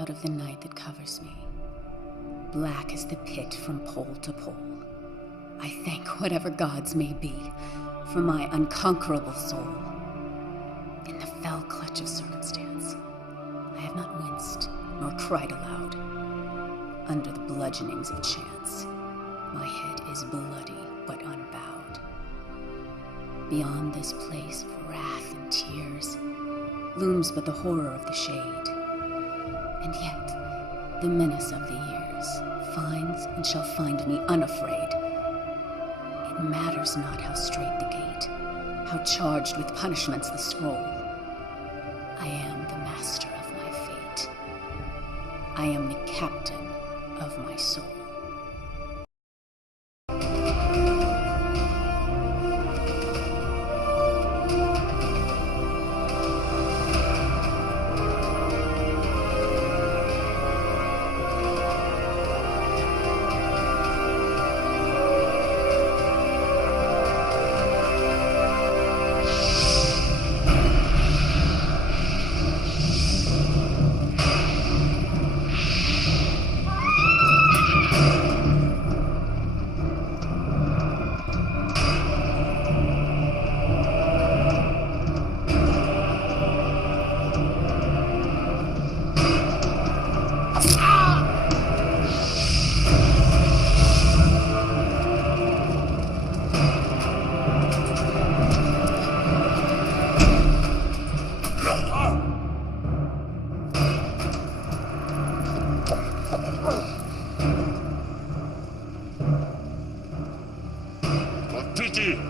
out of the night that covers me, black as the pit from pole to pole. I thank whatever gods may be for my unconquerable soul. In the fell clutch of circumstance, I have not winced nor cried aloud. Under the bludgeonings of chance, my head is bloody but unbowed. Beyond this place of wrath and tears looms but the horror of the shade, and yet the menace of the years finds and shall find me unafraid. It matters not how straight the gate, how charged with punishments the scroll. I am the master of my fate. I am the captain of my soul.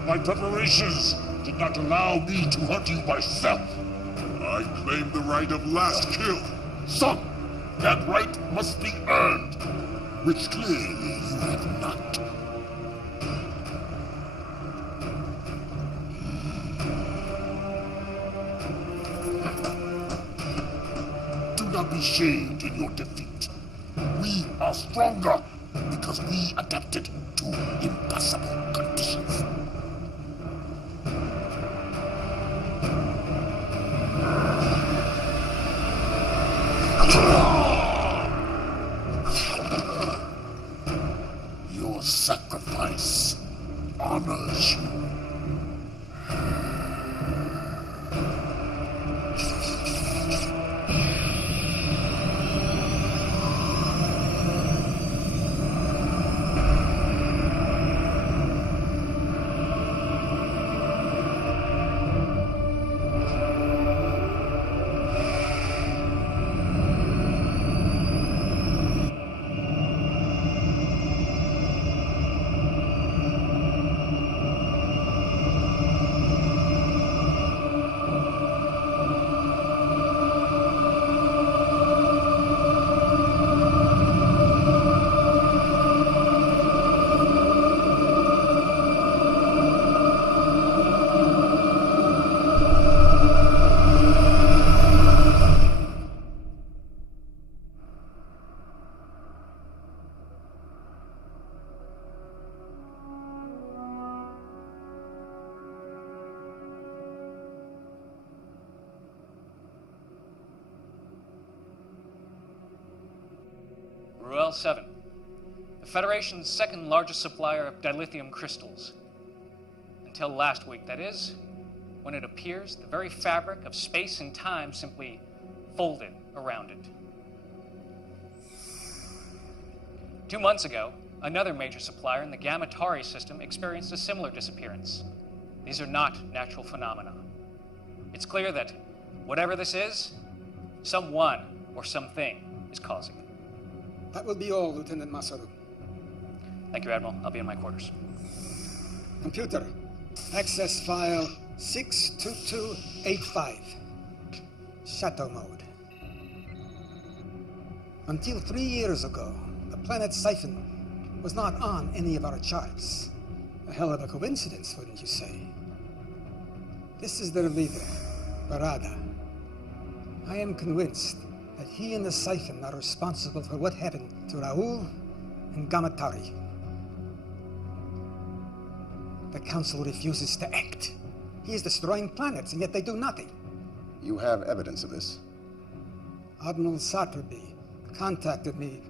My preparations did not allow me to hunt you myself. I claim the right of last kill. Son, that right must be earned, which clearly you have not. Do not be shamed in your defeat. We are stronger because we adapted to impossible conditions. Your sacrifice honors you. Ruel 7, the Federation's second largest supplier of dilithium crystals. Until last week, that is, when it appears the very fabric of space and time simply folded around it. 2 months ago, another major supplier in the Gamma Tauri system experienced a similar disappearance. These are not natural phenomena. It's clear that whatever this is, someone or something is causing it. That will be all, Lieutenant Masaru. Thank you, Admiral. I'll be in my quarters. Computer, access file 62285. Shadow mode. Until 3 years ago, the planet Siphon was not on any of our charts. A hell of a coincidence, wouldn't you say? This is their leader, Barada. I am convinced that he and the Siphon are responsible for what happened to Raul and Gamma Tauri. The Council refuses to act. He is destroying planets, and yet they do nothing. You have evidence of this? Admiral Saturby contacted me.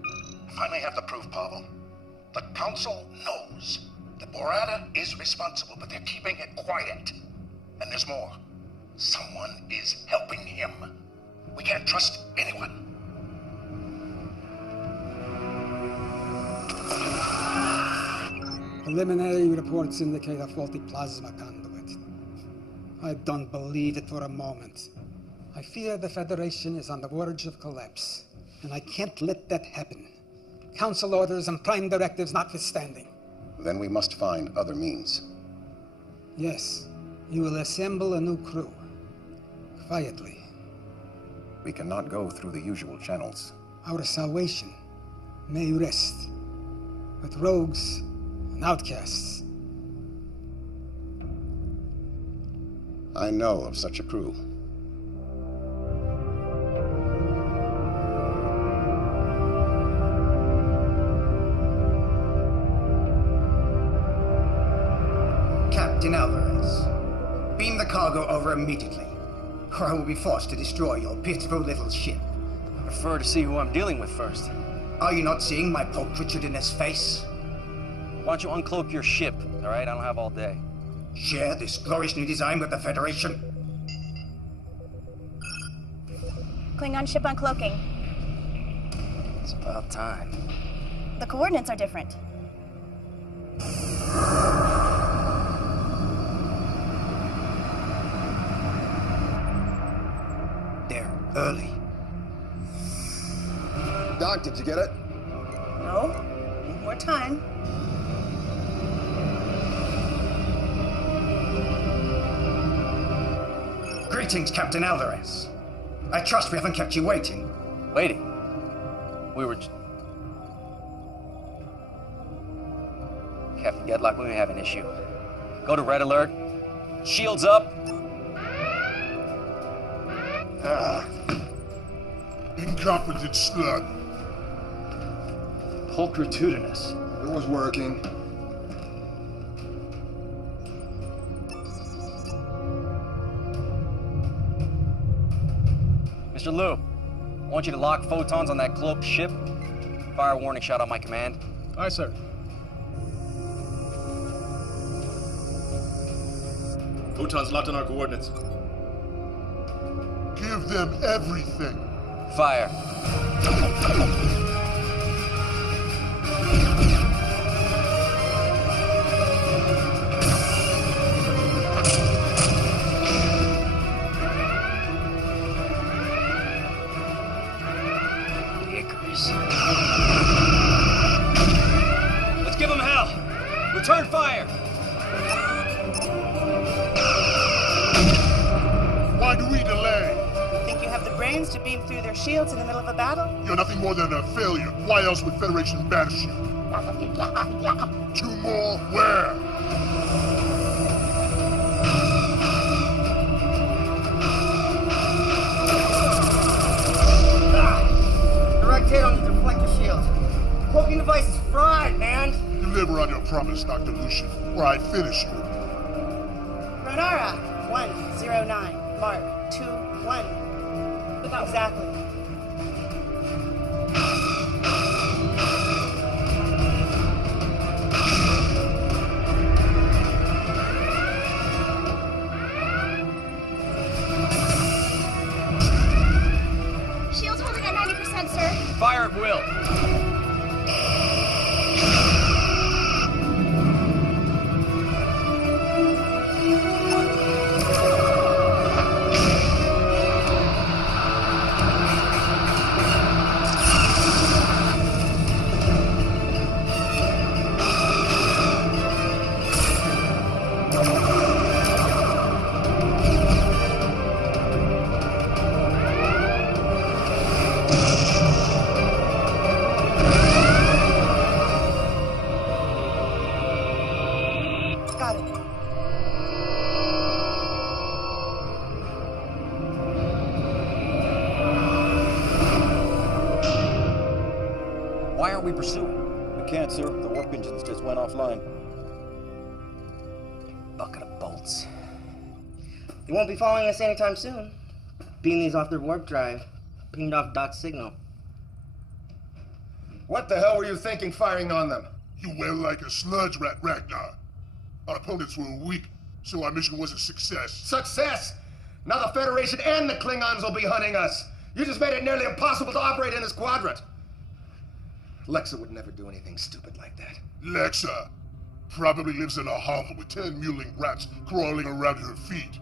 If I may have the proof, Pavel, the Council knows that Borata is responsible, but they're keeping it quiet. And there's more. Someone is helping him. We can't trust anyone. Preliminary reports indicate a faulty plasma conduit. I don't believe it for a moment. I fear the Federation is on the verge of collapse, and I can't let that happen. Council orders and Prime directives notwithstanding. Then we must find other means. Yes, you will assemble a new crew. Quietly. We cannot go through the usual channels. Our salvation may rest with rogues and outcasts. I know of such a crew. Captain Alvarez, beam the cargo over immediately, or I will be forced to destroy your pitiful little ship. I prefer to see who I'm dealing with first. Are you not seeing my pulchritudinous face? Why don't you uncloak your ship, all right? I don't have all day. Share this glorious new design with the Federation? Klingon ship uncloaking. It's about time. The coordinates are different. They're early. Doc, did you get it? No? Need more time. Greetings, Captain Alvarez. I trust we haven't kept you waiting. Waiting. We were... Captain Gedlock, we may have an issue. Go to red alert. Shields up. Incompetent slut. Pulchritudinous. It was working. Mr. Liu, I want you to lock photons on that cloaked ship. Fire a warning shot on my command. Aye, sir. Photons locked on our coordinates. Give them everything. Fire. Icarus. Let's give them hell. Return fire. Why do we delay? Think you have the brains to beam through their shields in the middle of a battle? You're nothing more than a failure. Why else would Federation banish you? 2 more? Where? Direct hit on the deflector shield. Cloaking device is fried, man. Deliver on your promise, Dr. Lucian, or I finish you. Renara, 109. Mark, 2-1. Exactly. Shields holding at 90%, sir. Fire at will. Got it. Why aren't we pursuing? We can't, sir. The warp engines just went offline. Bucket of bolts. They won't be following us anytime soon. Beam these off their warp drive. Pinged off Doc's signal. What the hell were you thinking firing on them? You went like a sludge rat, Ragnar. Our opponents were weak, so our mission was a success. Success! Now the Federation and the Klingons will be hunting us. You just made it nearly impossible to operate in this quadrant. Lexa would never do anything stupid like that. Lexa probably lives in a hovel with 10 mewling rats crawling around her feet.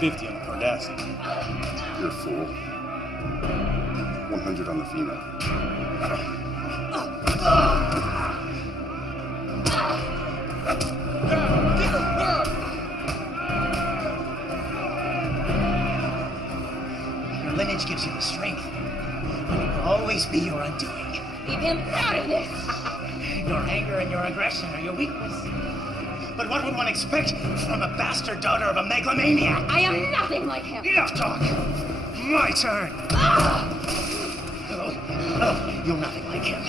50 on the Cardassian. You're a fool. 100 on the female. Your lineage gives you the strength. But it will always be your undoing. Leave him out of this! Your anger and your aggression are your weakness. But what would one expect from a bastard daughter of a megalomaniac? I am nothing like him! Enough talk! My turn! Oh, you're nothing like him.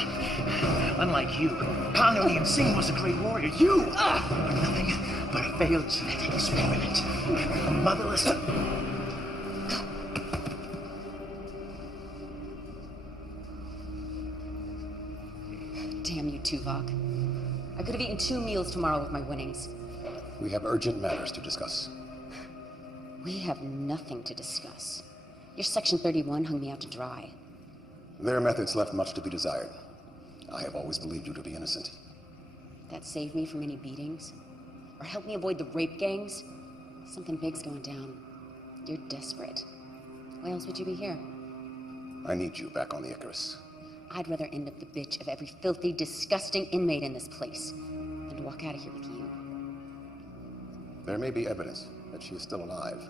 Unlike you, Kang Ilian Singh was a great warrior. You are nothing but a failed genetic experiment. A motherless... Damn you, Tuvok. I could have eaten 2 meals tomorrow with my winnings. We have urgent matters to discuss. We have nothing to discuss. Your Section 31 hung me out to dry. Their methods left much to be desired. I have always believed you to be innocent. That saved me from any beatings? Or helped me avoid the rape gangs? Something big's going down. You're desperate. Why else would you be here? I need you back on the Icarus. I'd rather end up the bitch of every filthy, disgusting inmate in this place than to walk out of here with you. There may be evidence that she is still alive.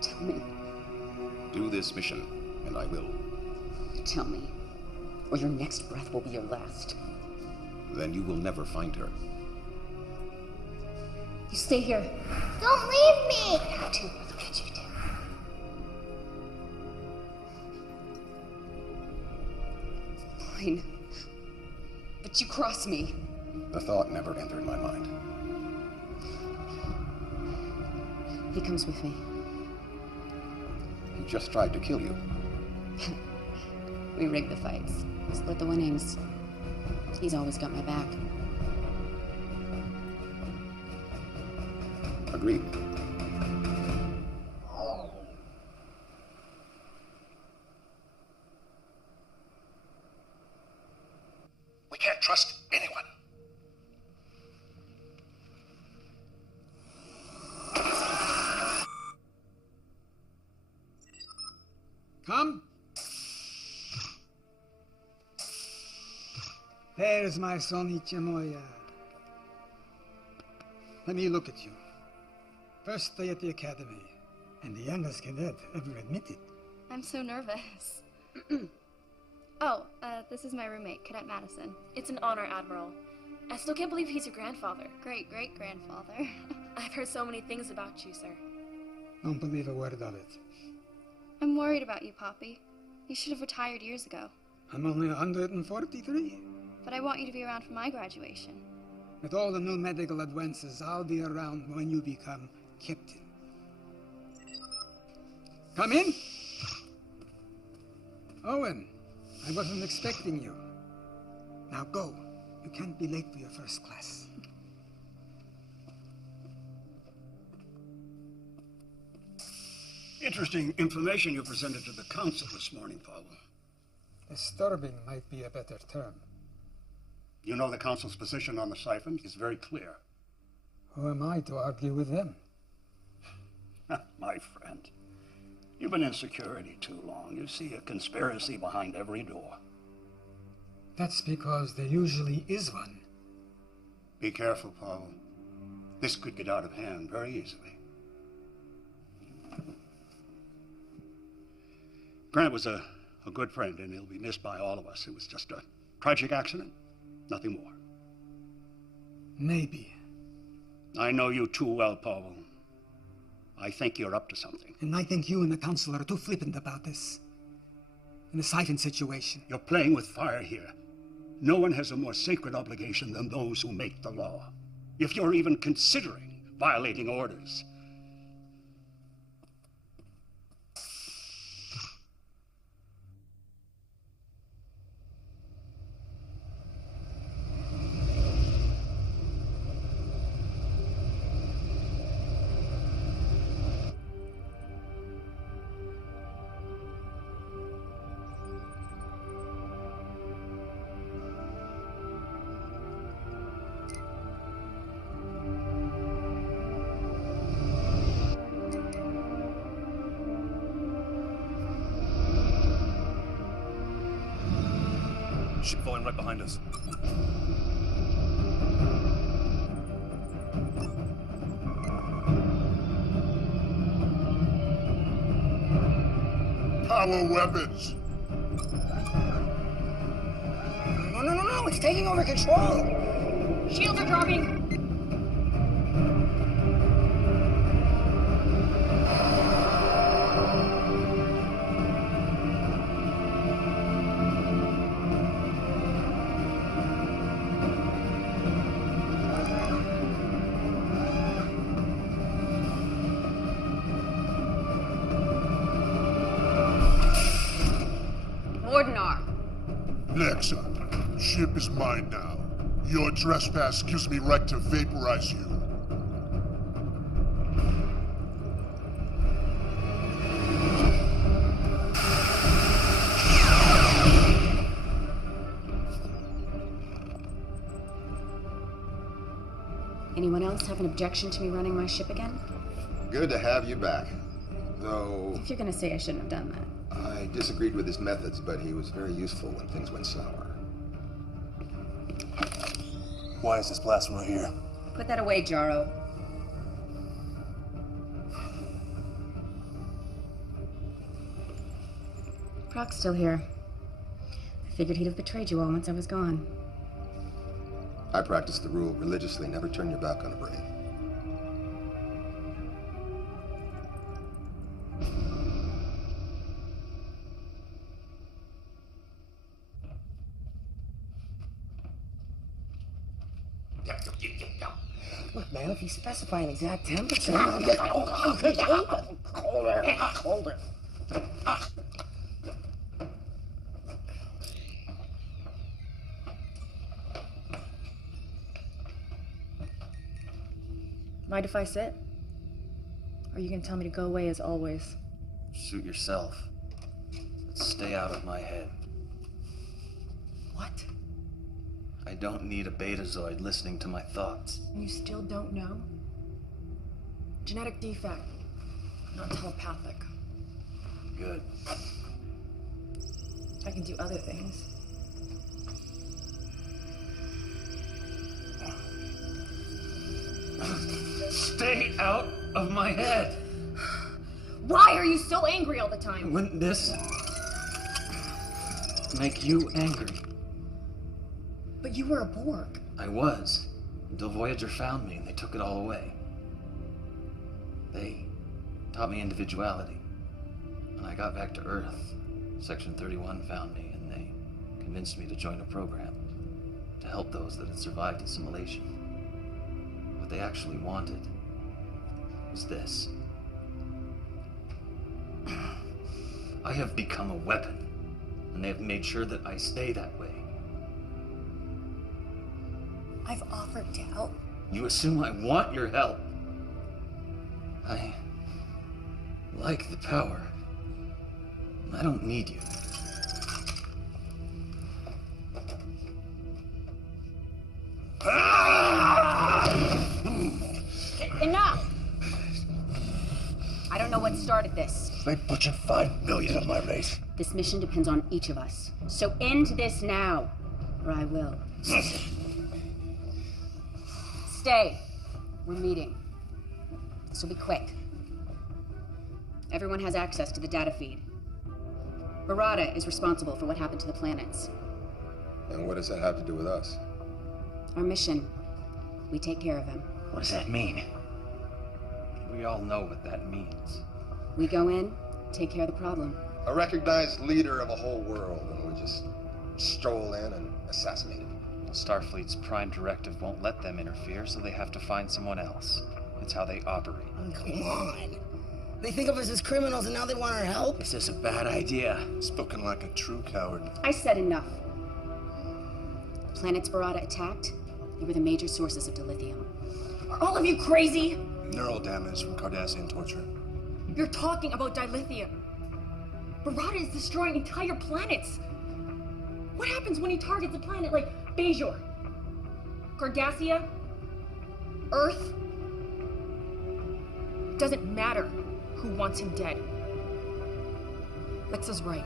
Tell me. Do this mission, and I will. Tell me, or your next breath will be your last. Then you will never find her. You stay here. Don't leave me! How to? Look at you do. Fine. But you cross me. The thought never entered my mind. He comes with me. He just tried to kill you. We rigged the fights. Split the winnings. He's always got my back. Agreed. We can't trust anyone. Come. There's my son Ichimoya. Let me look at you. First day at the academy, and the youngest cadet ever admitted. I'm so nervous. This is my roommate, Cadet Madison. It's an honor, Admiral. I still can't believe he's your grandfather. Great-great-grandfather. I've heard so many things about you, sir. Don't believe a word of it. I'm worried about you, Poppy. You should have retired years ago. I'm only 143. But I want you to be around for my graduation. With all the new medical advances, I'll be around when you become captain. Come in. Owen, I wasn't expecting you. Now go. You can't be late for your first class. Interesting information you presented to the council this morning, Pavel. Disturbing might be a better term. You know the council's position on the siphon is very clear. Who am I to argue with them? My friend, you've been in security too long. You see a conspiracy behind every door. That's because there usually is one. Be careful, Pavel. This could get out of hand very easily. Grant was a good friend, and he'll be missed by all of us. It was just a tragic accident, nothing more. Maybe. I know you too well, Pavel. I think you're up to something. And I think you and the council are too flippant about this. In the siphon situation. You're playing with fire here. No one has a more sacred obligation than those who make the law. if you're even considering violating orders. Ship falling right behind us. Power weapons! No, it's taking over control! Shields are dropping! Nexa, ship is mine now. Your trespass gives me right to vaporize you. Anyone else have an objection to me running my ship again? Good to have you back. Though... If you're gonna say I shouldn't have done that. I disagreed with his methods, but he was very useful when things went sour. Why is this blast right here? Put that away, Jaro. Proc's still here. I figured he'd have betrayed you all once I was gone. I practice the rule religiously, never turn your back on a brave. Look, man, if you specify an exact temperature... Colder. Mind if I sit? Or are you gonna tell me to go away as always? Suit yourself. Stay out of my head. What? I don't need a betazoid listening to my thoughts. And you still don't know? Genetic defect. Not telepathic. Good. I can do other things. Stay out of my head! Why are you so angry all the time? Wouldn't this make you angry? But you were a Borg. I was, until Voyager found me and they took it all away. They taught me individuality. When I got back to Earth, Section 31 found me and they convinced me to join a program to help those that had survived assimilation. What they actually wanted was this. I have become a weapon, and they have made sure that I stay that way. I've offered to help. You assume I want your help. I like the power. I don't need you. Enough! I don't know what started this. They butchered 5 million of my race. This mission depends on each of us. So end this now, or I will. Stay. We're meeting. This will be quick. Everyone has access to the data feed. Barada is responsible for what happened to the planets. And what does that have to do with us? Our mission. We take care of him. What does that mean? We all know what that means. We go in, take care of the problem. A recognized leader of a whole world, and we just stroll in and assassinate him. Starfleet's prime directive won't let them interfere, so they have to find someone else. It's how they operate. Oh, come on. They think of us as criminals and now they want our help? Is this a bad idea? Spoken like a true coward. I said enough. The planets Barada attacked, they were the major sources of dilithium. Are all of you crazy? Neural damage from Cardassian torture. You're talking about dilithium. Barada is destroying entire planets. What happens when he targets a planet like Bajor, Cardassia, Earth? It doesn't matter who wants him dead. Lexa's right.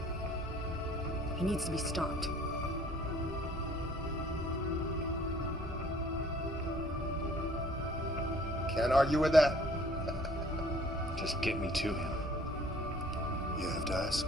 He needs to be stopped. Can't argue with that. Just get me to him. You have to ask.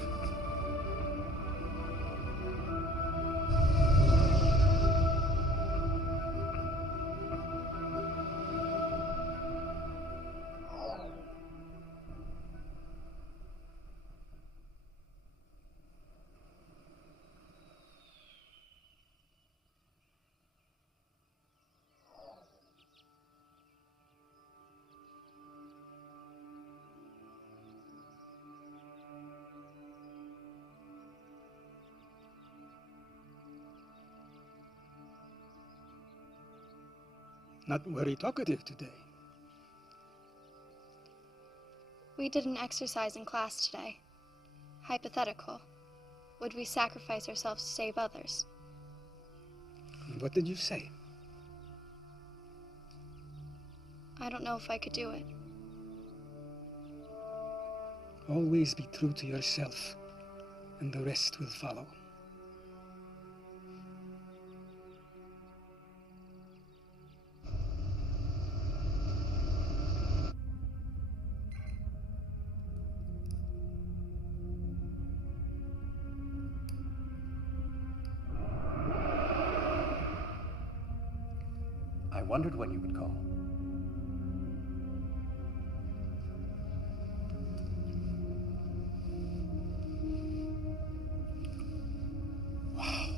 Not very talkative today. We did an exercise in class today. Hypothetical. Would we sacrifice ourselves to save others? What did you say? I don't know if I could do it. Always be true to yourself, and the rest will follow. I wondered when you would call. Wow.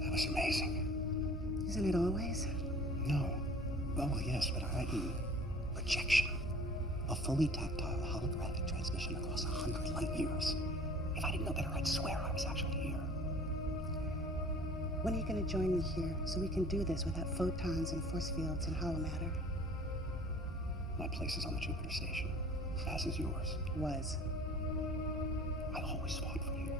That was amazing. Isn't it always? No. Well, yes, but i.e. projection. A fully tactile holographic transmission across 100 light years. If I didn't know better, I'd swear I was actually here. When are you going to join me here so we can do this without photons and force fields and hollow matter? My place is on the Jupiter station, as is yours. Was. I always fought for you.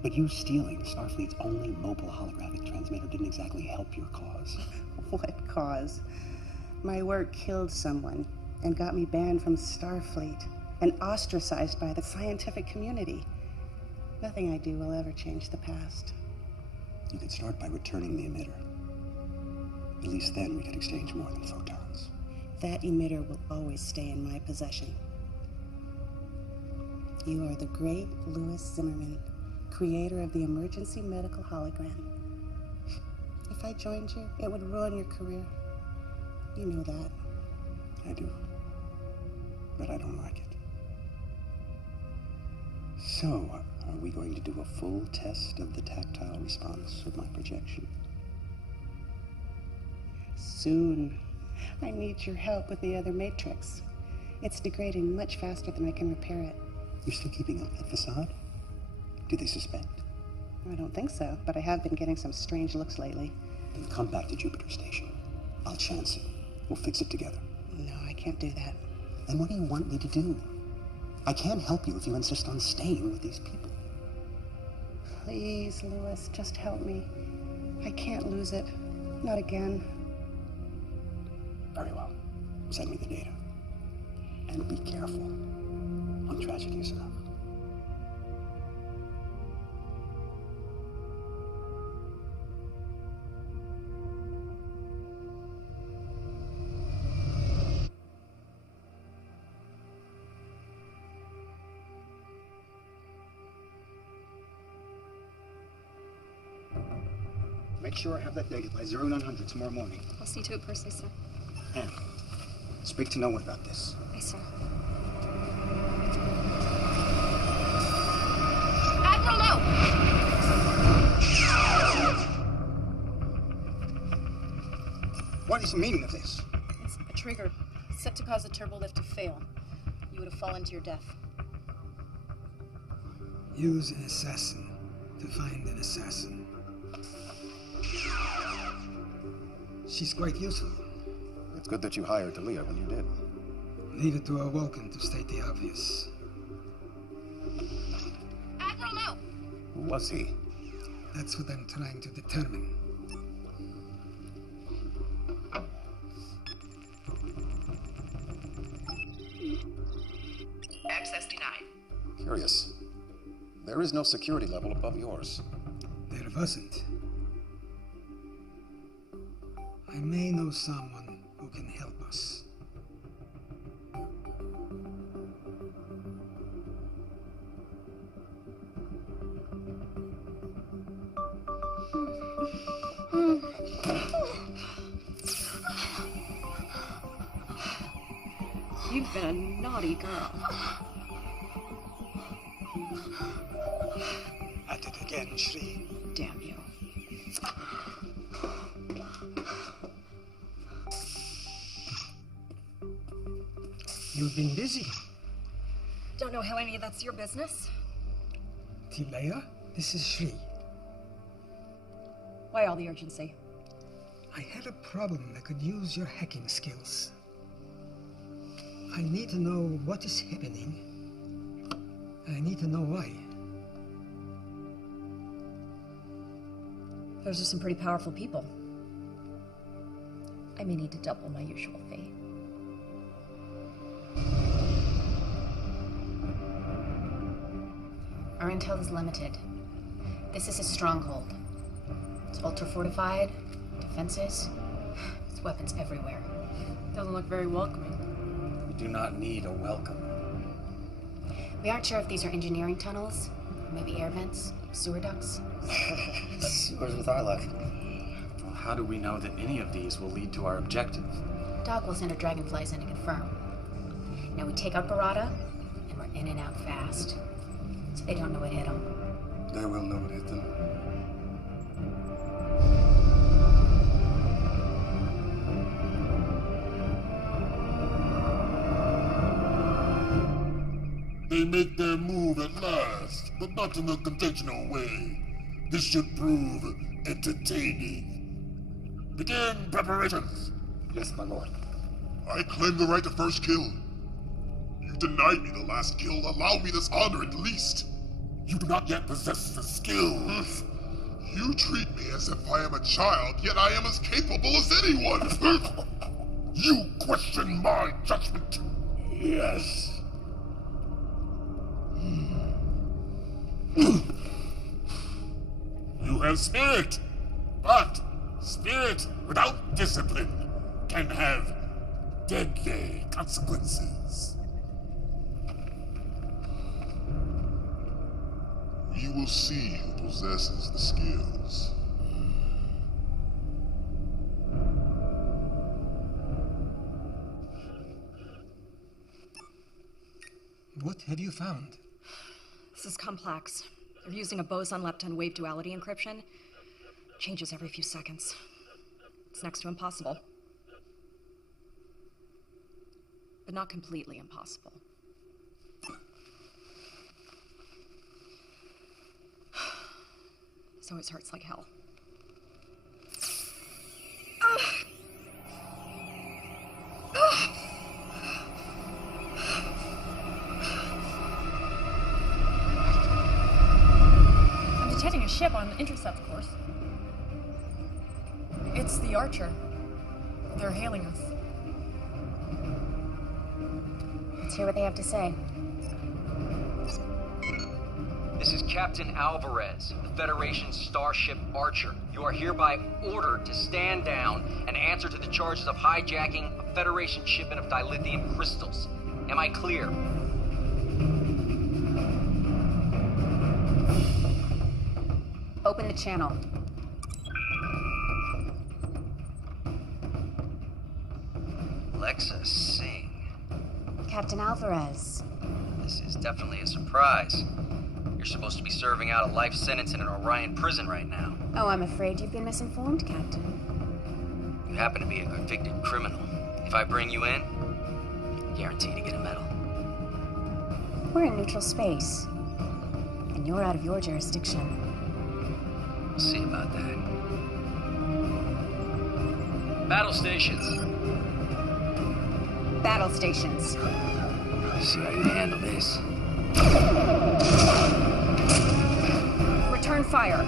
But you stealing Starfleet's only mobile holographic transmitter didn't exactly help your cause. What cause? My work killed someone and got me banned from Starfleet and ostracized by the scientific community. Nothing I do will ever change the past. You could start by returning the emitter. At least then we could exchange more than photons. That emitter will always stay in my possession. You are the great Louis Zimmerman, creator of the emergency medical hologram. If I joined you, it would ruin your career. You know that. I do. But I don't like it. So, are we going to do a full test of the tactile response of my projection? Soon. I need your help with the other matrix. It's degrading much faster than I can repair it. You're still keeping up that facade? Do they suspect? I don't think so, but I have been getting some strange looks lately. Then come back to Jupiter Station. I'll chance it. We'll fix it together. No, I can't do that. Then what do you want me to do? I can't help you if you insist on staying with these people. Please, Louis, just help me. I can't lose it. Not again. Very well. Send me the data. And be careful. One tragedy is enough. Make sure I have that data by 0900 tomorrow morning. I'll see to it personally, sir. And speak to no one about this. Aye, sir. Admiral Lowe! What is the meaning of this? It's a trigger set to cause the turbolift to fail. You would have fallen to your death. Use an assassin to find an assassin. She's quite useful. It's good that you hired Talia when you did. Leave it to a Vulcan to state the obvious. Admiral, no! Who was he? That's what I'm trying to determine. Access denied. Curious. There is no security level above yours. There wasn't. I may know someone who can help us. You've been a naughty girl. At it again, Shri. Damn you. You've been busy. Don't know how any of that's your business. Tilea, this is Shri. Why all the urgency? I had a problem that could use your hacking skills. I need to know what is happening. I need to know why. Those are some pretty powerful people. I may need to double my usual fee. Our intel is limited. This is a stronghold. It's ultra-fortified, defenses, there's weapons everywhere. Doesn't look very welcoming. We do not need a welcome. We aren't sure if these are engineering tunnels, maybe air vents, sewer ducts. Sewers with our luck. Well, how do we know that any of these will lead to our objective? Doc will send our dragonflies in to confirm. Now we take out Barada, and we're in and out fast. So they don't know what hit them. They will know what hit them. They make their move at last, but not in the conventional way. This should prove entertaining. Begin preparations. Yes, my lord. I claim the right to first kill. You denied me the last kill. Allow me this honor at least. You do not yet possess the skills. You treat me as if I am a child, yet I am as capable as anyone. You question my judgment. Yes. You have spirit, but spirit without discipline can have deadly consequences. You will see who possesses the skills. What have you found? This is complex. They're using a boson-lepton wave duality encryption. Changes every few seconds. It's next to impossible. But not completely impossible. So it hurts like hell. I'm detecting a ship on the intercept course. It's the Archer. They're hailing us. Let's hear what they have to say. This is Captain Alvarez, the Federation starship Archer. You are hereby ordered to stand down and answer to the charges of hijacking a Federation shipment of dilithium crystals. Am I clear? Open the channel. Alexa Singh. Captain Alvarez. This is definitely a surprise. You're supposed to be serving out a life sentence in an Orion prison right now. Oh, I'm afraid you've been misinformed, Captain. You happen to be a convicted criminal. If I bring you in, guarantee to get a medal. We're in neutral space, and you're out of your jurisdiction. We'll see about that. Battle stations. Battle stations. See how you handle this. Return fire.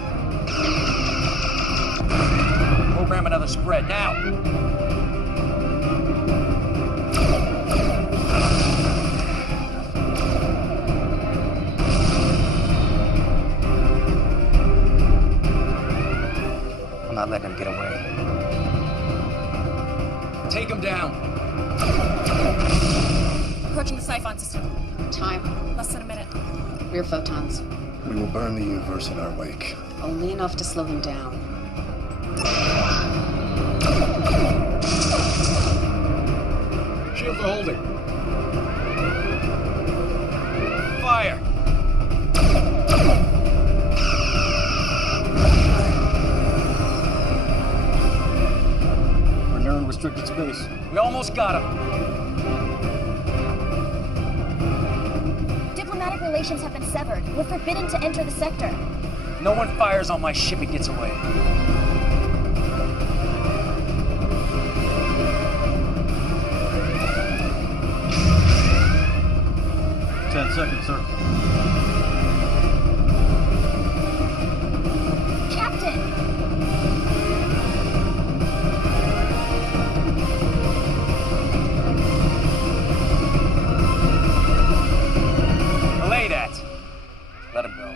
Program another spread, now! I'm not letting him get away. Take him down. Approaching the Siphon system. Time. Less than a minute. Rear photons. We will burn the universe in our wake. Only enough to slow them down. Shield for holding. Fire! We're near unrestricted space. We almost got him. Diplomatic relations have been severed. We're forbidden to enter the sector. No one fires on my ship and gets away. 10 seconds, sir. Captain! Delay that. Let him go.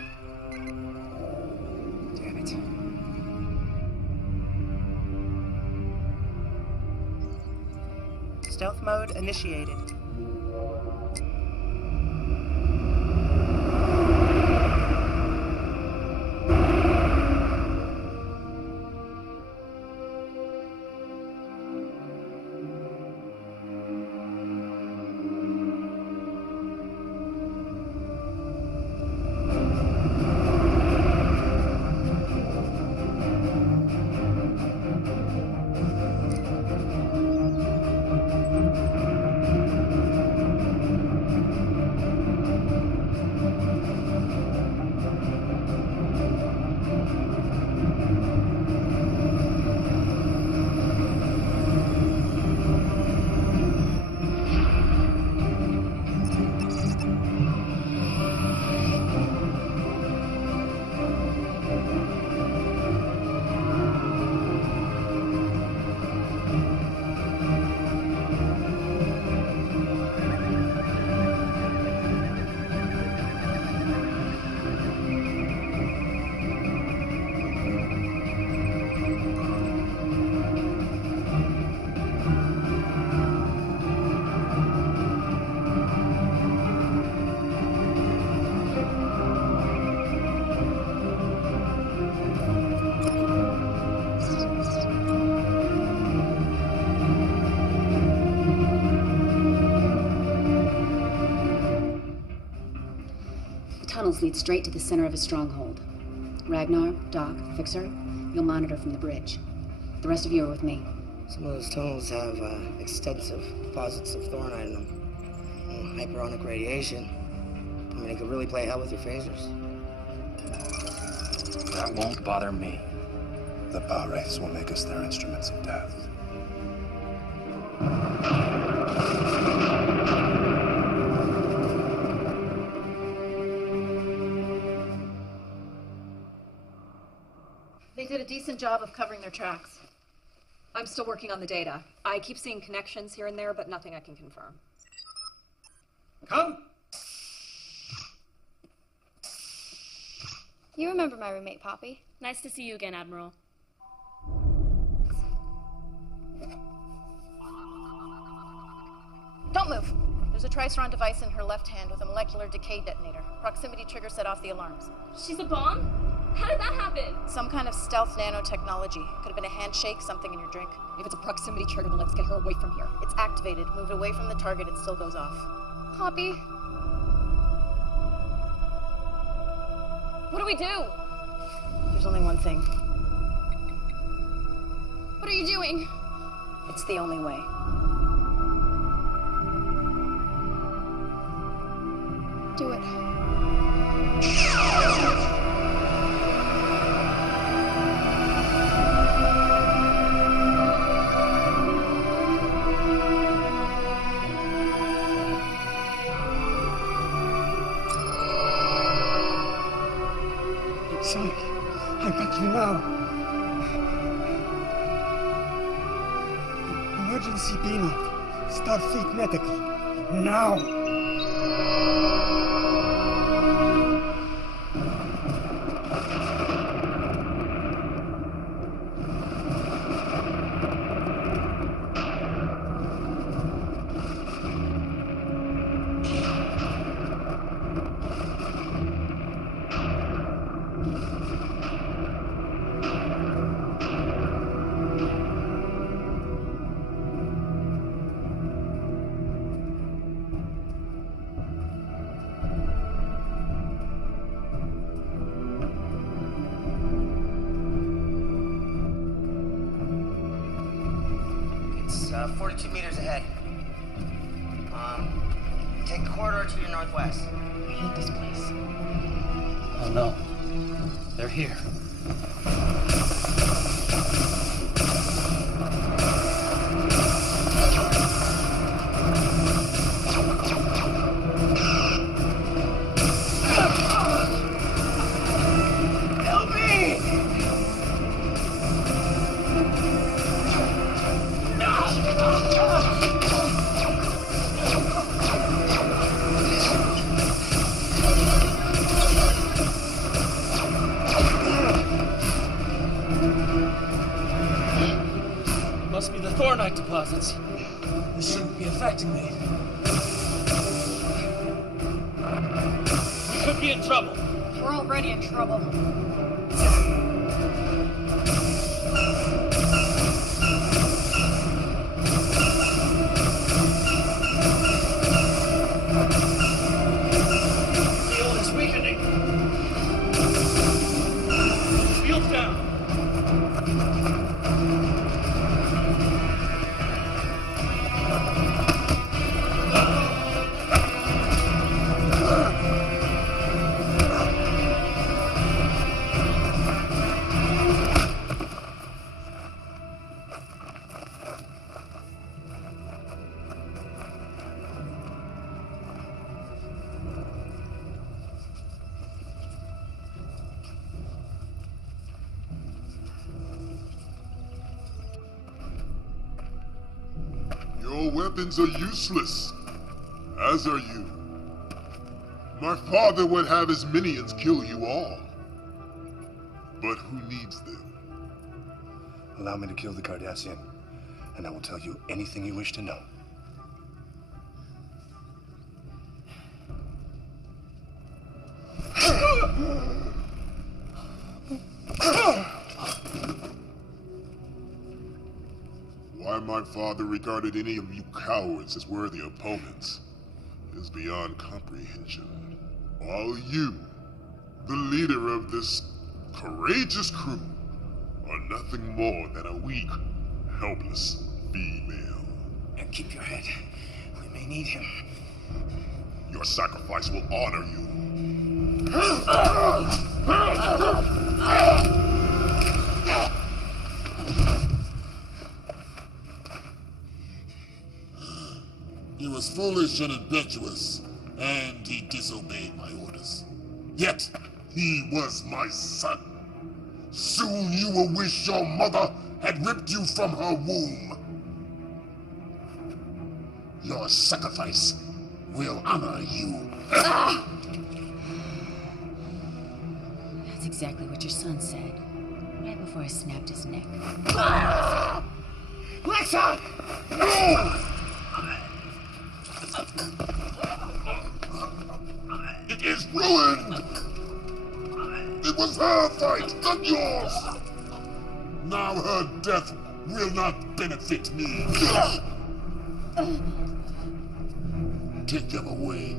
Damn it. Stealth mode initiated. Tunnels lead straight to the center of his stronghold. Ragnar, Doc, Fixer, you'll monitor from the bridge. The rest of you are with me. Some of those tunnels have extensive deposits of thornite in them. Hyperonic radiation. I mean, it could really play hell with your phasers. That won't bother me. The power wraiths will make us their instruments of death. They did a decent job of covering their tracks. I'm still working on the data. I keep seeing connections here and there, but nothing I can confirm. Come! You remember my roommate, Poppy? Nice to see you again, Admiral. Don't move! There's a Triceron device in her left hand with a molecular decay detonator. Proximity trigger set off the alarms. She's a bomb? How did that happen? Some kind of stealth nanotechnology. Could have been a handshake, something in your drink. If it's a proximity trigger, then let's get her away from here. It's activated. Move it away from the target, it still goes off. Poppy? What do we do? There's only one thing. What are you doing? It's the only way. Do it. Sonic, I got you now. Emergency beam up. Starfleet Medical. Now! It's 42 meters ahead. Take the corridor to your northwest. I hate this place. Oh no. They're here. Help me! Must be the Thornite deposits. This shouldn't be affecting me. We could be in trouble. We're already in trouble. Field is weakening. Field down. Your weapons are useless, as are you. My father would have his minions kill you all. But who needs them? Allow me to kill the Cardassian, and I will tell you anything you wish to know. Why my father regarded any of you cowards as worthy opponents is beyond comprehension. While you, the leader of this courageous crew, are nothing more than a weak, helpless female. And keep your head. We may need him. Your sacrifice will honor you. He was foolish and impetuous, and he disobeyed my orders. Yet, he was my son. Soon you will wish your mother had ripped you from her womb. Your sacrifice will honor you. That's exactly what your son said, right before I snapped his neck. Lexa! It is ruined! It was her fight, not yours! Now her death will not benefit me. Take them away.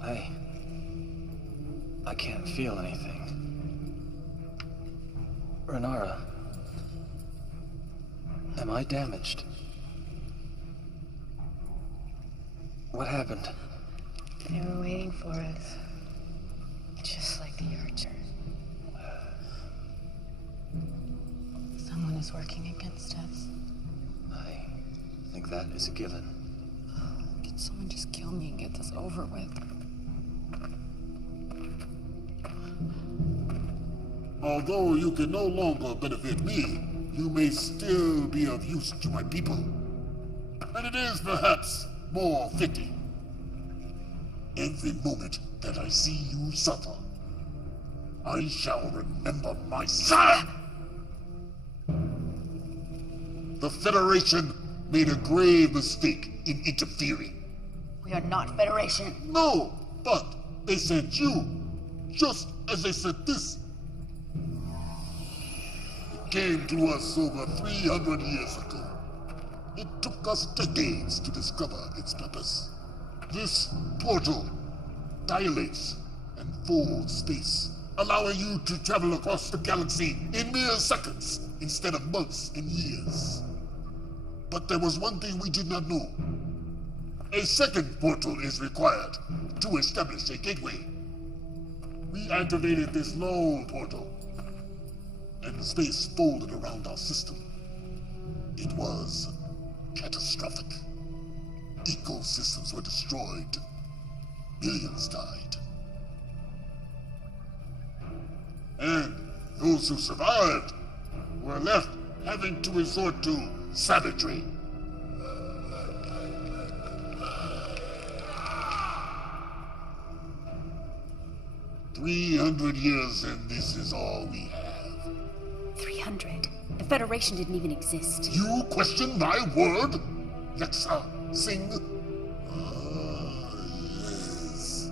I can't feel anything. Renara, am I damaged? What happened? They were waiting for us. Just like the Archer. Someone is working against us. I think that is a given. Can someone just kill me and get this over with? Although you can no longer benefit me, you may still be of use to my people. And it is perhaps more fitting. Every moment that I see you suffer, I shall remember my son! The Federation made a grave mistake in interfering. We are not Federation. No, but they sent you, just as they sent this. It came to us over 300 years ago. It took us decades to discover its purpose. This portal dilates and folds space, allowing you to travel across the galaxy in mere seconds instead of months and years. But there was one thing we did not know. A second portal is required to establish a gateway. We activated this lone portal, and space folded around our system. It was catastrophic. Ecosystems were destroyed. Millions died. And those who survived were left having to resort to savagery. "300 years and this is all we have." 300? The Federation didn't even exist. You question my word? Lexa, Singh? Yes.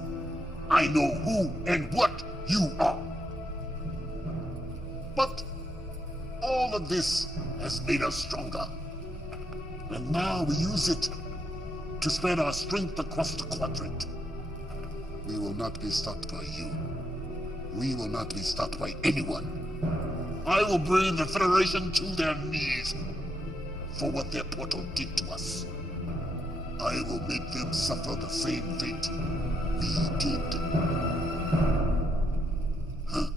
I know who and what you are. But all of this has made us stronger. And now we use it to spread our strength across the quadrant. We will not be stopped by you. We will not be stopped by anyone. I will bring the Federation to their knees for what their portal did to us. I will make them suffer the same fate we did. Huh?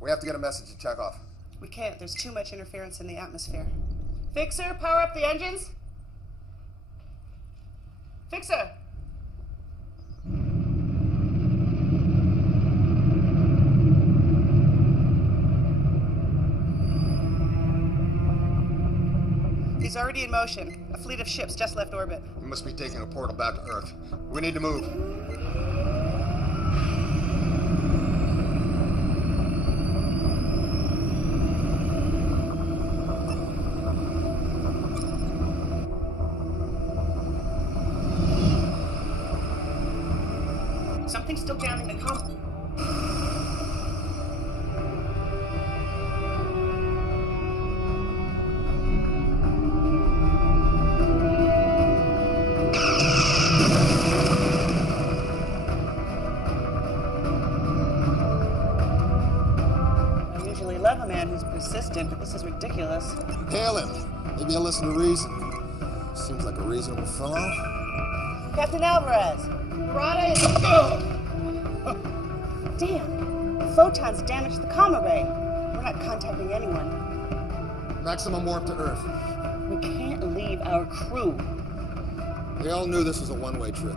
We have to get a message to Chekhov. We can't. There's too much interference in the atmosphere. Fixer, power up the engines. Fixer! He's already in motion. A fleet of ships just left orbit. We must be taking a portal back to Earth. We need to move. Something's still jamming the comm. I usually love a man who's persistent, but this is ridiculous. Hail him. Maybe he'll listen to reason. Seems like a reasonable fellow. Captain Alvarez! Barada is... Damn! The photons damaged the comm array. We're not contacting anyone. Maximum warp to Earth. We can't leave our crew. We all knew this was a one-way trip.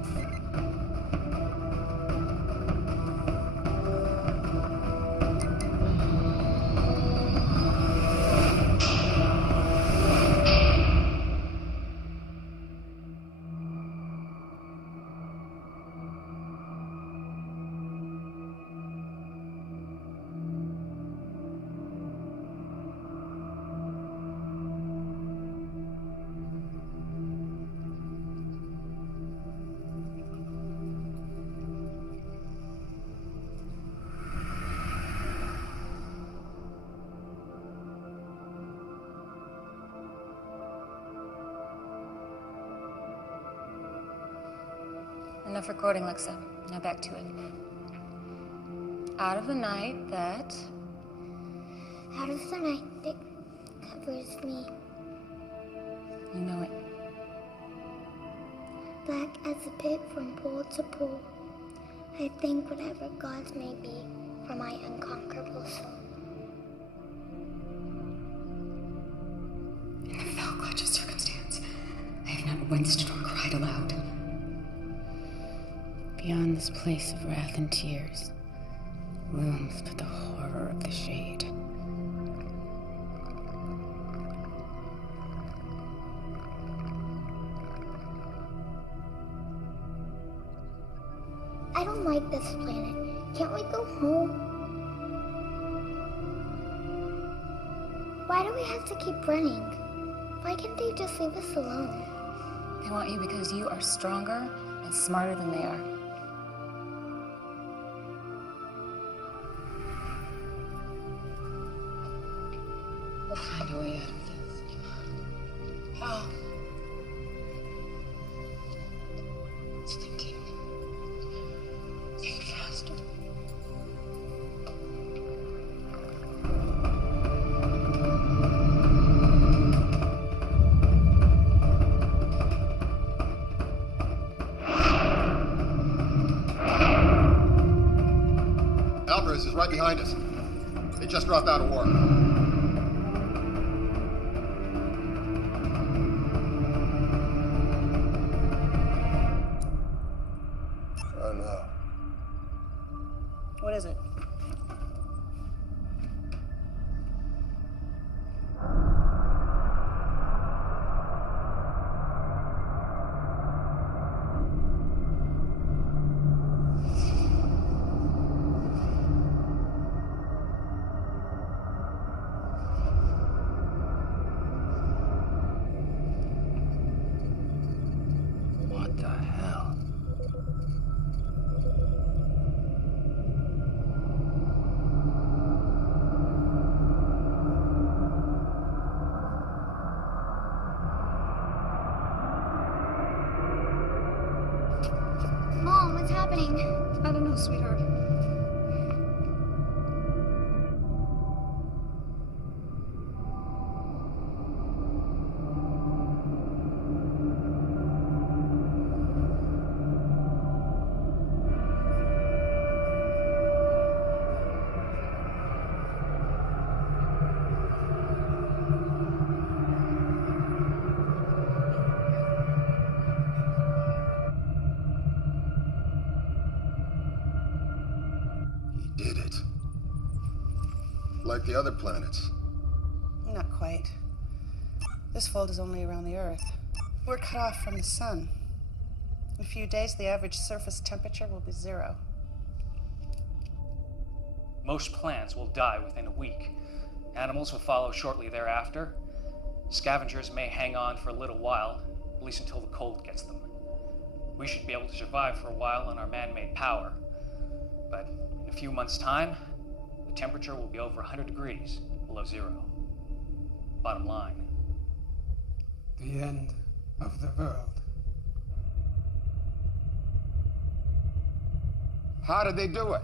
Enough recording, Lexa. Now back to it. Out of the night that... Out of the night that covers me. You know it. Black as the pit from pole to pole. I thank whatever gods may be for my unconquerable soul. In the fell clutch of circumstance, I have not winced nor cried aloud. Beyond this place of wrath and tears, looms but the horror of the shade. I don't like this planet. Can't we go home? Why do we have to keep running? Why can't they just leave us alone? They want you because you are stronger and smarter than they are. We'll find a way out of this. How? It's thinking. Think faster. Alvarez is right behind us. They just dropped out of war. Oh no. What is it? What the hell? Mom, what's happening? I don't know, sweetheart. He did it. Like the other planets. Not quite. This fold is only around the Earth. We're cut off from the sun. In a few days, the average surface temperature will be 0. Most plants will die within a week. Animals will follow shortly thereafter. Scavengers may hang on for a little while, at least until the cold gets them. We should be able to survive for a while on our man-made power. But in a few months' time, the temperature will be over 100 degrees below 0. Bottom line. The end of the world. How did they do it?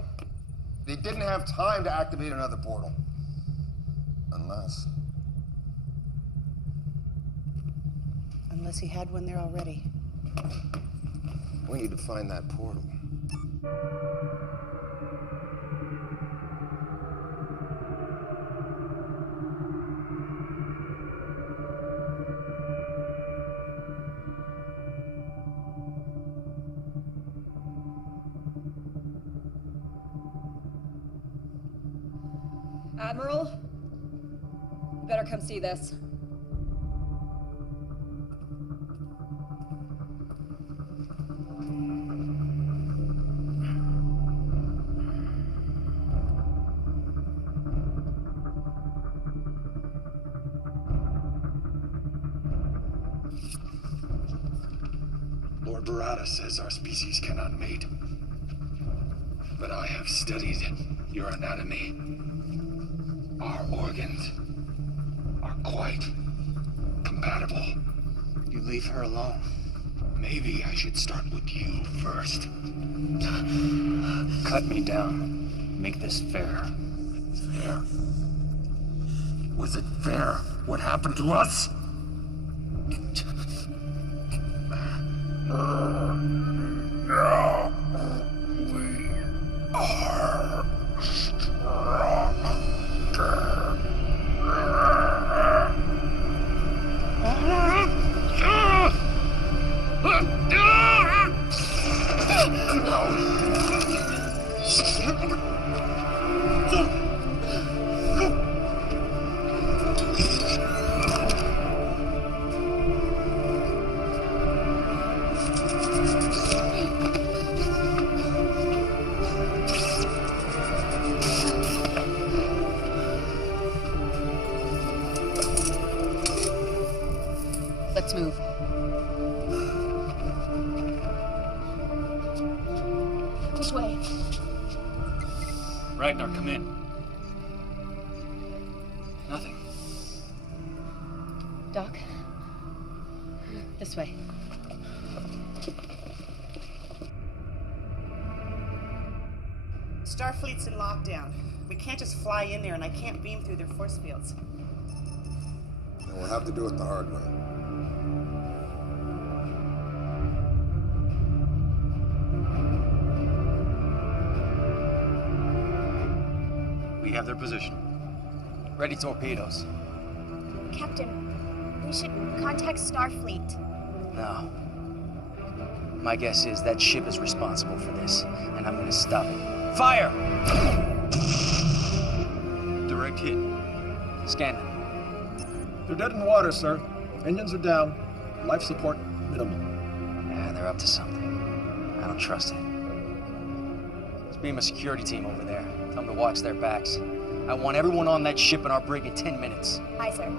They didn't have time to activate another portal. Unless he had one there already. We need to find that portal. Admiral, you better come see this. Lord Barada says our species cannot mate. But I have studied your anatomy. Our organs are quite compatible. You leave her alone. Maybe I should start with you first. Cut me down. Make this fair. Fair? Was it fair what happened to us? Now we are Let's move. Which way? Ragnar, come in. Nothing. Doc? This way. Starfleet's in lockdown. We can't just fly in there, and I can't beam through their force fields. Then we'll have to do it the hard way. We have their position. Ready torpedoes. Captain, we should contact Starfleet. No. My guess is that ship is responsible for this, and I'm gonna stop it. Fire! Direct hit. Scan them. They're dead in water, sir. Engines are down. Life support minimal. Yeah, they're up to something. I don't trust it. Let's beam a security team over there. Tell them to watch their backs. I want everyone on that ship in our brig in 10 minutes. Aye, sir.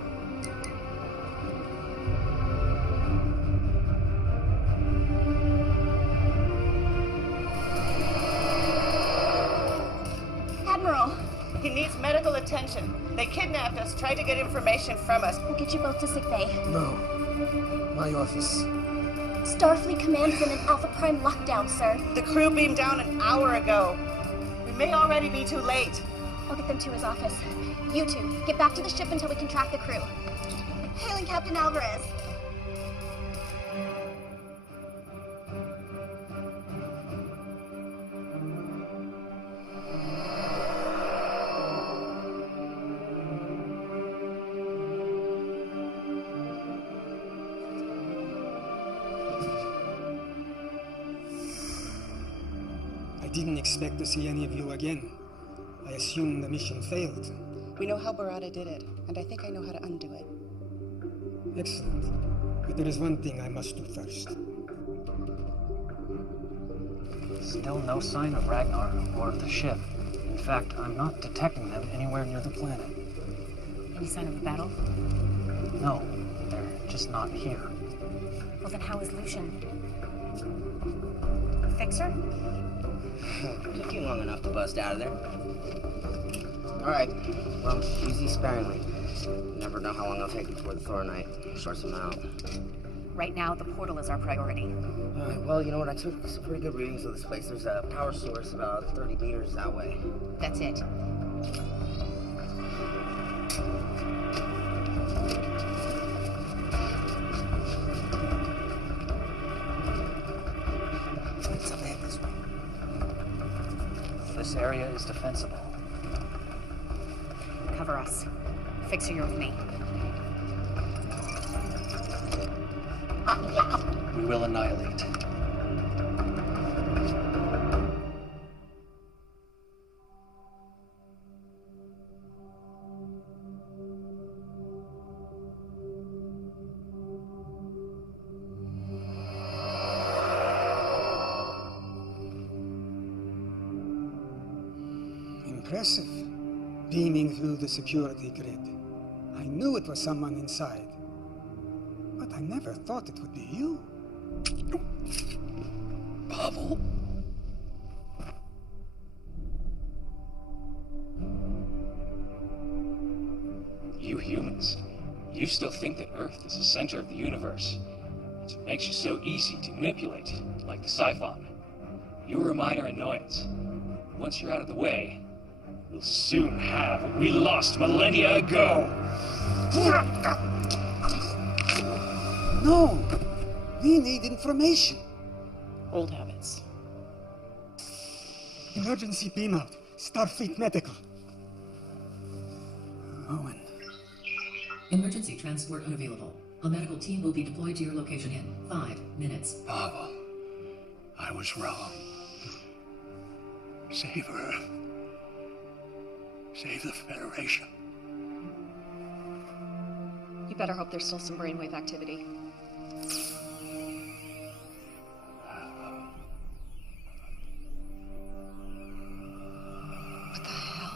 Admiral! He needs medical attention. They kidnapped us, tried to get information from us. We'll get you both to sickbay. No. My office. Starfleet Command's in an Alpha Prime lockdown, sir. The crew beamed down an hour ago. We may already be too late. I'll get them to his office. You two, get back to the ship until we can track the crew. Hailing Captain Alvarez. I didn't expect to see any of you again. I assume the mission failed. We know how Barada did it, and I think I know how to undo it. Excellent. But there is one thing I must do first. Still no sign of Ragnar or of the ship. In fact, I'm not detecting them anywhere near the planet. Any sign of a battle? No, they're just not here. Well, then how is Lucian? Fixer? Took you long enough to bust out of there. Alright, well, use these sparingly. You never know how long it'll take before the Thoronite sorts them out. Right now, the portal is our priority. Alright, well, you know what? I took some pretty good readings of this place. There's a power source about 30 meters that way. That's it. This area is defensible. Cover us. Fixer, you're with me. We will annihilate. Impressive. Beaming through the security grid. I knew it was someone inside. But I never thought it would be you. Pavel. You humans, you still think that Earth is the center of the universe. That's what makes you so easy to manipulate, like the Siphon. You're a minor annoyance. Once you're out of the way, we'll soon have what we lost millennia ago. No! We need information. Old habits. Emergency beam out. Starfleet Medical. Owen. Emergency transport unavailable. A medical team will be deployed to your location in 5 minutes. Pavel, I was wrong. Save Earth. Save the Federation. You better hope there's still some brainwave activity. What the hell?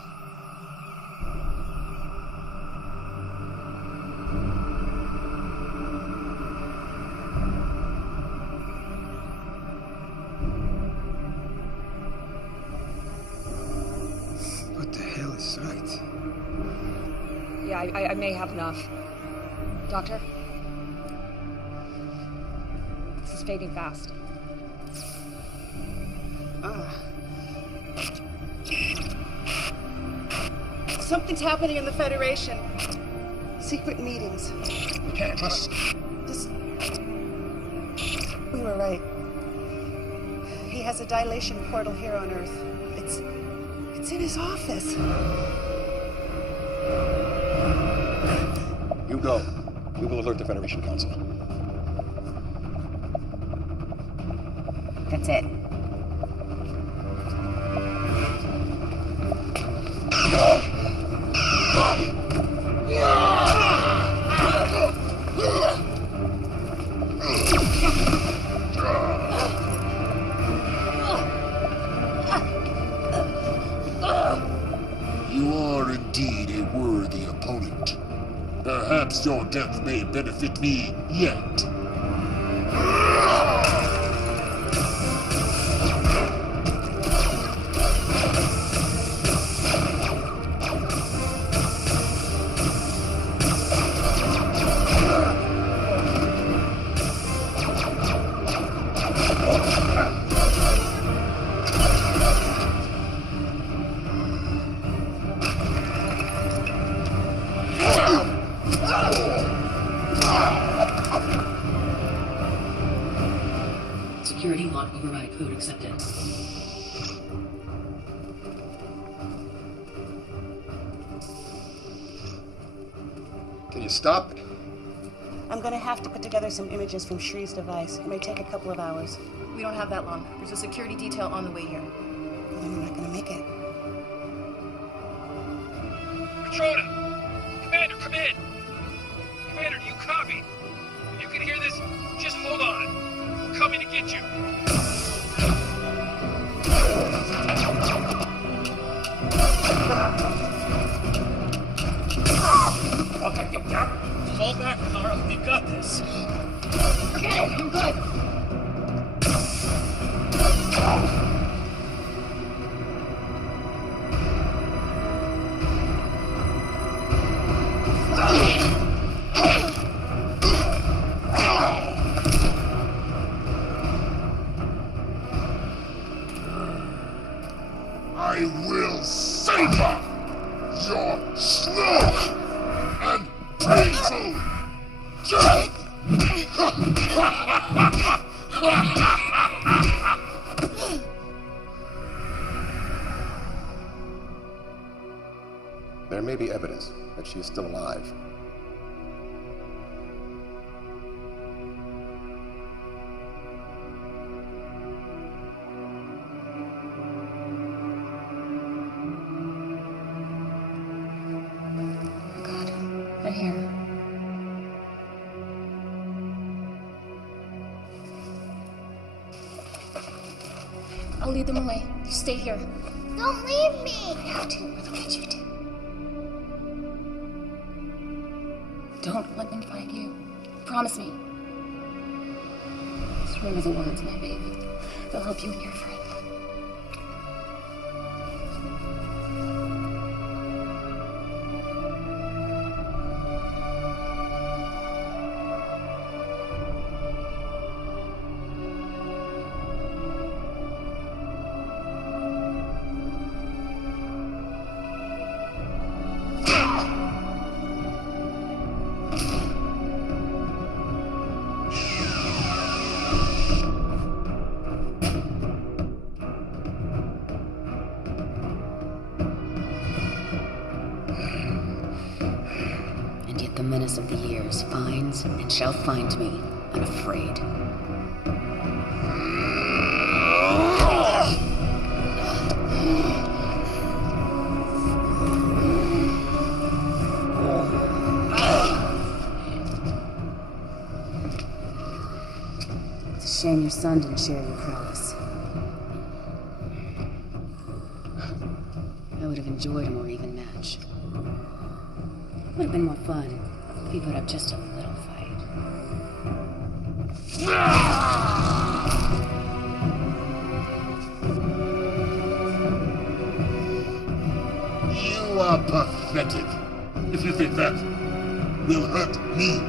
What the hell is right? Yeah, I may have enough. Doctor? This is fading fast. Something's happening in the Federation. Secret meetings. We can't trust. We were right. He has a dilation portal here on Earth. It's in his office. You go. We will alert the Federation Council. That's it. You are indeed a worthy opponent. Perhaps your death may benefit me yet. Security lock override code accepted. Can you stop it? I'm gonna have to put together some images from Shree's device. It may take a couple of hours. We don't have that long. There's a security detail on the way here. Well, then we're not gonna make it. Petrona! Commander, come in! Commander, do you copy? If you can hear this, just hold on. We're coming to get you. Okay, fall back, Carl. We've got this. Okay, I'm good. I will savor your slow and painful death! There may be evidence that she is still alive. They're here. I'll lead them away. You stay here. Don't leave me! I have to, or they'll get you too. Don't let them find you. Promise me. Just remember the words, my baby. They'll help you and your friend. darkness of the years finds and shall find me unafraid. It's a shame your son didn't share your prowess. I would have enjoyed a more even match. Would have been more fun if you put up just a little fight. You are pathetic. If you think that will hurt me.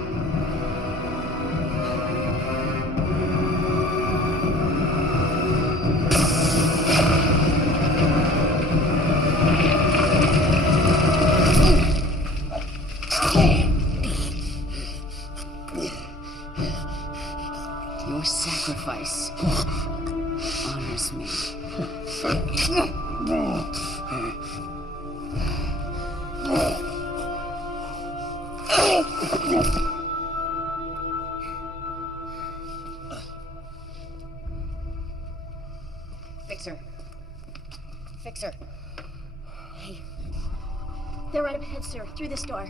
Your sacrifice honors me. Fixer. Fixer. Hey. They're right up ahead, sir. Through this door.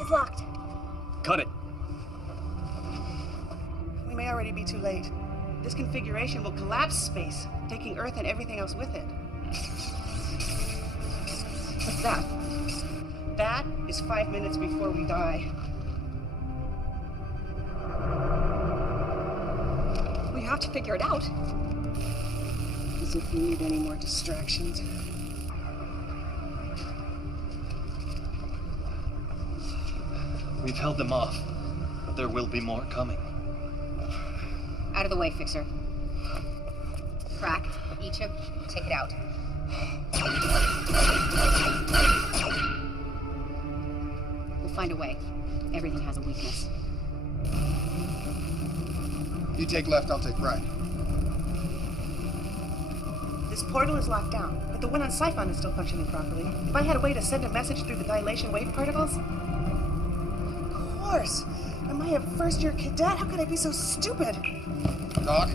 It's locked. Cut it. We may already be too late. This configuration will collapse space, taking Earth and everything else with it. What's that? That is 5 minutes before we die. We have to figure it out. As if we need any more distractions. We've held them off, but there will be more coming. Out of the way, Fixer. Crack, Ichib, take it out. We'll find a way. Everything has a weakness. You take left, I'll take right. This portal is locked down, but the one on Siphon is still functioning properly. If I had a way to send a message through the dilation wave particles... Of course! Am I a first-year cadet? How could I be so stupid? Doc?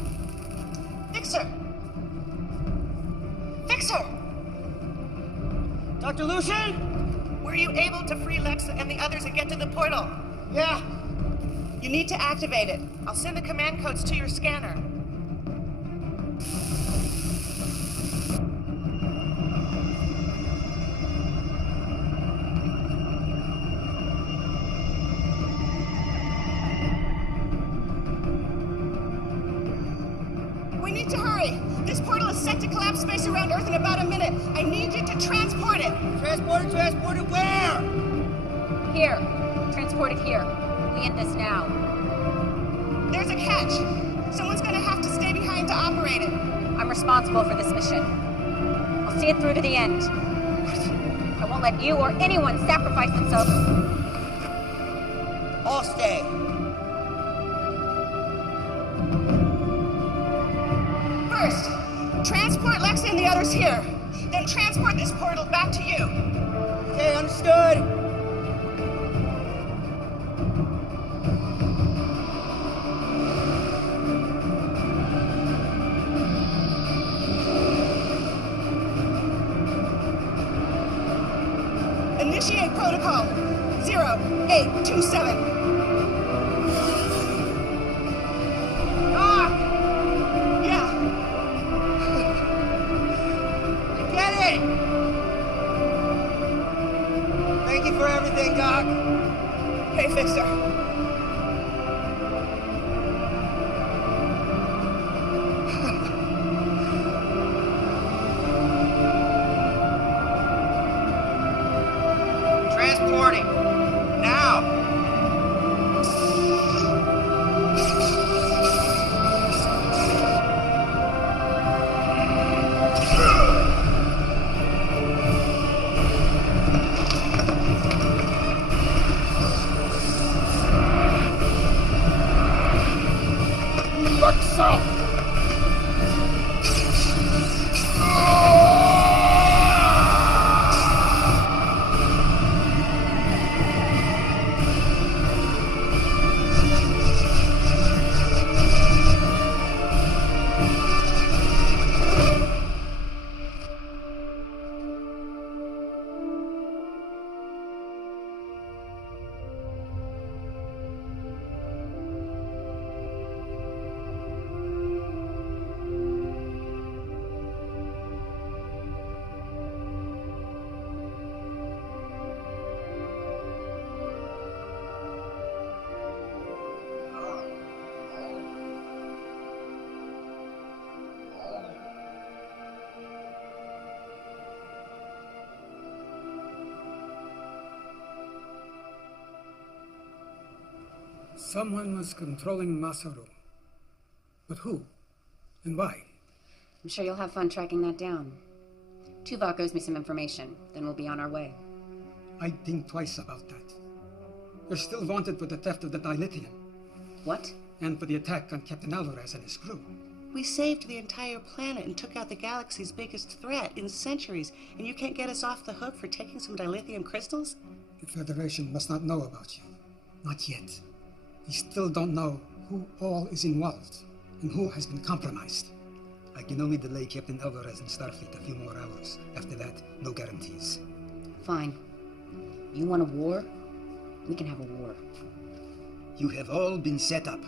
Fixer! Fixer! Dr. Lucian? Were you able to free Lexa and the others and get to the portal? Yeah. You need to activate it. I'll send the command codes to your scanner. We need to hurry. This portal is set to collapse space around Earth in about a minute. I need you to transport it. Transport it where? Here. Transport it here. We end this now. There's a catch. Someone's gonna have to stay behind to operate it. I'm responsible for this mission. I'll see it through to the end. I won't let you or anyone sacrifice themselves. I'll stay. First, transport Lexa and the others here. Then transport this portal back to you. Okay, understood. Initiate protocol 0827. Yeah. I get it! Thank you for everything, Doc. Hey, Fixer. Transporting. Now. Lexa! Someone was controlling Masaru. But who? And why? I'm sure you'll have fun tracking that down. Tuvok owes me some information, then we'll be on our way. I'd think twice about that. You're still wanted for the theft of the dilithium. What? And for the attack on Captain Alvarez and his crew. We saved the entire planet and took out the galaxy's biggest threat in centuries, and you can't get us off the hook for taking some dilithium crystals? The Federation must not know about you. Not yet. We still don't know who all is involved and who has been compromised. I can only delay Captain Alvarez and Starfleet a few more hours. After that, no guarantees. Fine. You want a war? We can have a war. You have all been set up.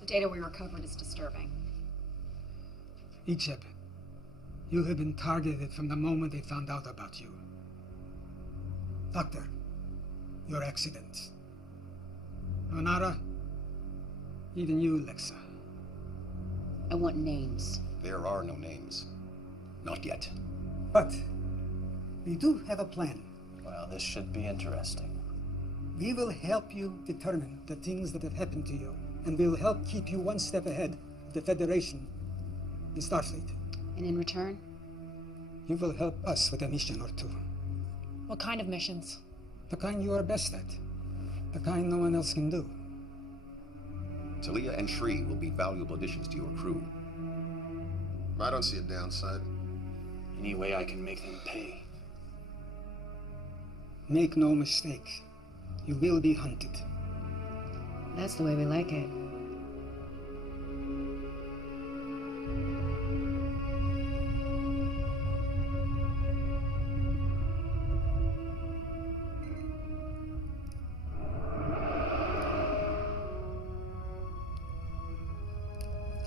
The data we recovered is disturbing. Icheb, you have been targeted from the moment they found out about you. Doctor, your accident. Onara, even you, Lexa. I want names. There are no names. Not yet. But we do have a plan. Well, this should be interesting. We will help you determine the things that have happened to you, and we'll help keep you one step ahead of the Federation and Starfleet. And in return? You will help us with a mission or two. What kind of missions? The kind you are best at. The kind no one else can do. Talia and Shri will be valuable additions to your crew. I don't see a downside. Any way I can make them pay. Make no mistake. You will be hunted. That's the way we like it.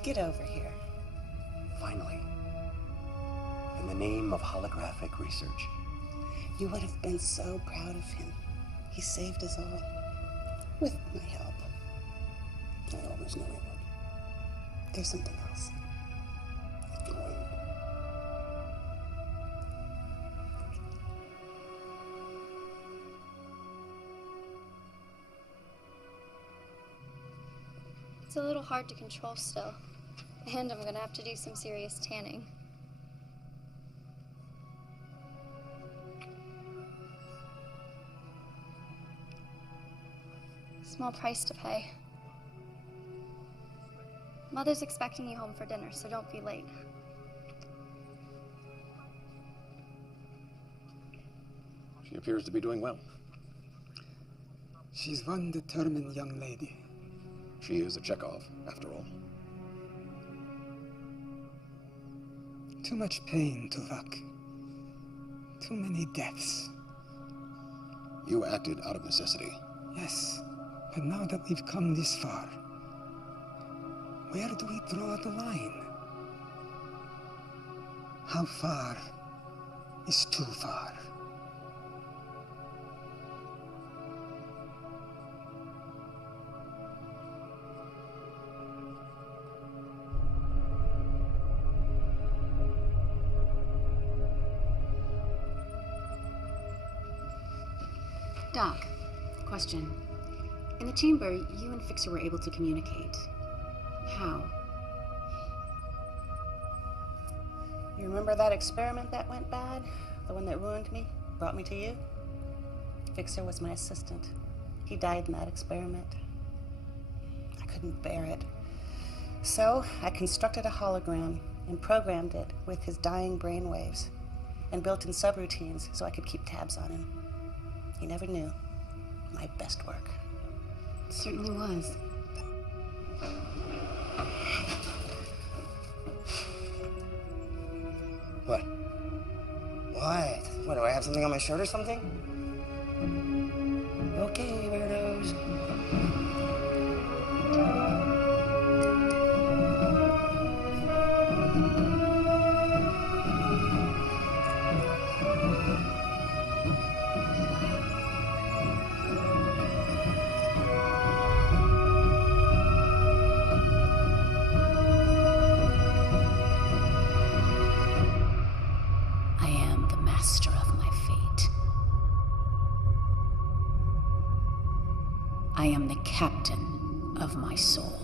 Get over here. Finally. In the name of holographic research. You would have been so proud of him. He saved us all. With my help. I always knew he would. There's something else. It can wait. It's a little hard to control still. And I'm gonna have to do some serious tanning. Small price to pay. Mother's expecting you home for dinner, so don't be late. She appears to be doing well. She's one determined young lady. She is a Chekhov, after all. Too much pain, Tuvok. Too many deaths. You acted out of necessity. Yes, but now that we've come this far, where do we draw the line? How far is too far? Doc, question. In the chamber, you and Fixer were able to communicate. How? You remember that experiment that went bad? The one that ruined me? Brought me to you? Fixer was my assistant. He died in that experiment. I couldn't bear it. So I constructed a hologram and programmed it with his dying brainwaves and built in subroutines so I could keep tabs on him. He never knew. My best work. It certainly was. What? What? What, do I have something on my shirt or something? Okay, weirdos. I am the master of my fate. I am the captain of my soul.